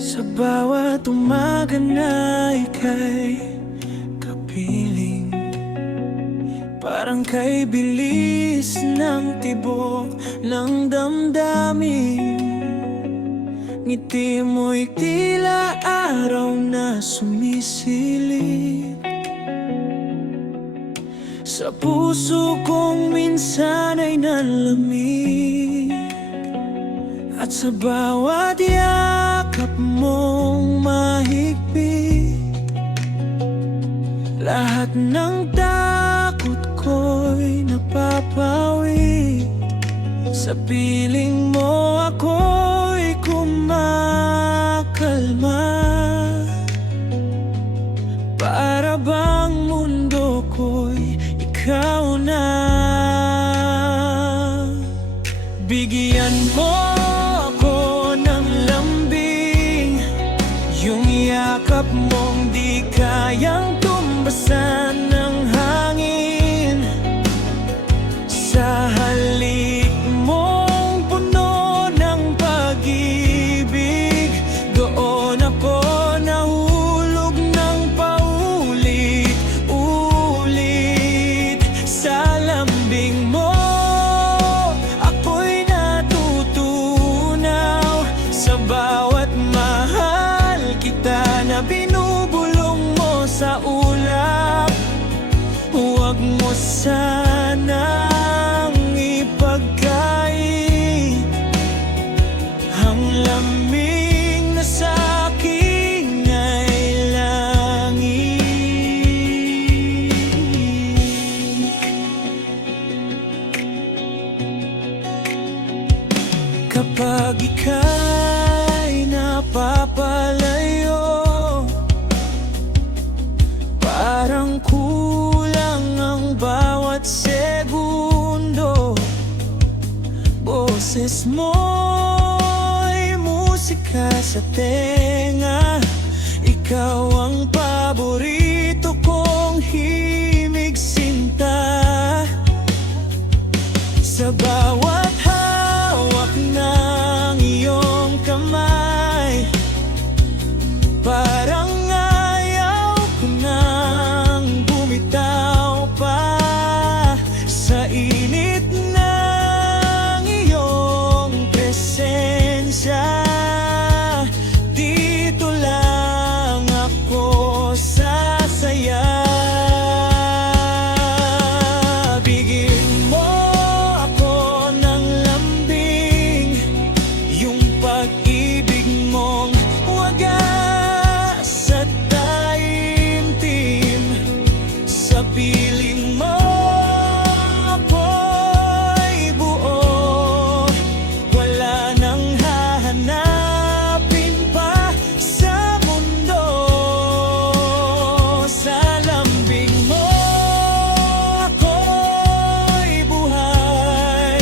Sa bawat umaga na ika'y kapiling, parang kay bilis ng tibok ng damdamin. Ngiti mo'y tila araw na sumisilip sa puso kong minsan ay nalamig. At sa bawat yakap mong mahigpit, lahat ng takot ko'y napapawi. Sa piling mo ako'y kumakalma, para bang mundo ko'y ikaw na. Bigyan mo ako ng lambing, yung yakap mong di kayang tumbasan ng hangin. Sa halik mong puno ng pag-ibig, doon ako nahulog ng paulit-ulit. Sa lambing mo ako'y natutunaw, sa bawat mahal kita na binubulong mo sa ulap. Huwag mo sanang ipagkait ang lamig na sa'king ay langit. Kapag ika'y napapalayo, parang kulang ang bawat segundo. Boses mo'y musika sa tenga, ikaw ang paborito kong himig sinta. Sa bawat hawak ng iyong kamay, parang ayaw ko nang bumitaw pa. Sa init ng iyong presensya, dito lang ako sasaya. Bigyan mo ako ng lambing, yung pag-ibig mong wagas at taimtim. Sa piling mo ako'y buo, wala nang hahanapin pa sa mundo. Sa lambing mo ako'y buhay,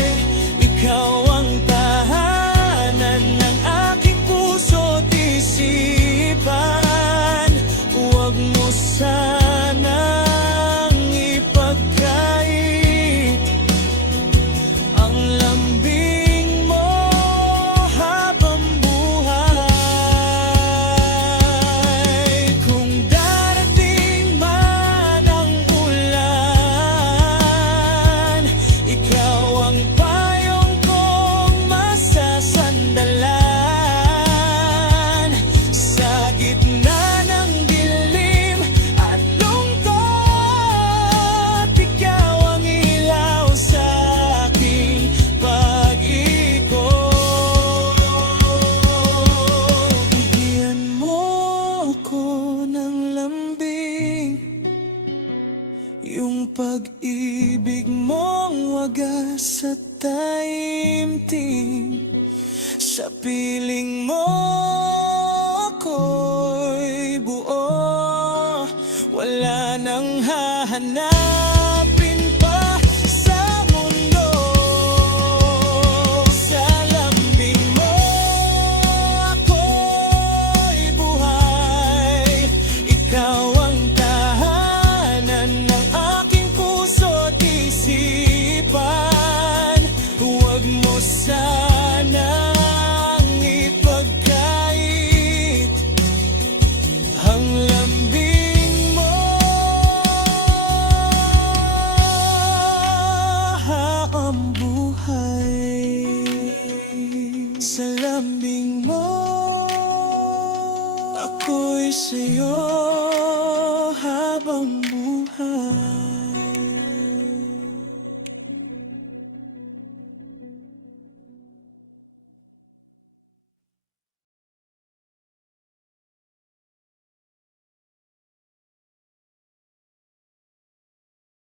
ikaw ang tahanan ng aking puso't isipan. Huwag mo sanang ipagkait ang lambing mo habang buhay. Kung darating man ang ulan, ikaw ang payong kong masasandalan. Sa gitna ng dilim at lungkot, ikaw ang ilaw sa aking pag-ikot. Bigyan mo ako ng lambing, yung pag-ibig mong wagas at taimtim. Sa piling mo ako'y buo, wala nang hahanapin pa sa mundo. Sa lambing mo ako'y buhay, ikaw ang tahanan ng aking puso't isipan. Huwag mo sanang ipagkait sa'yo.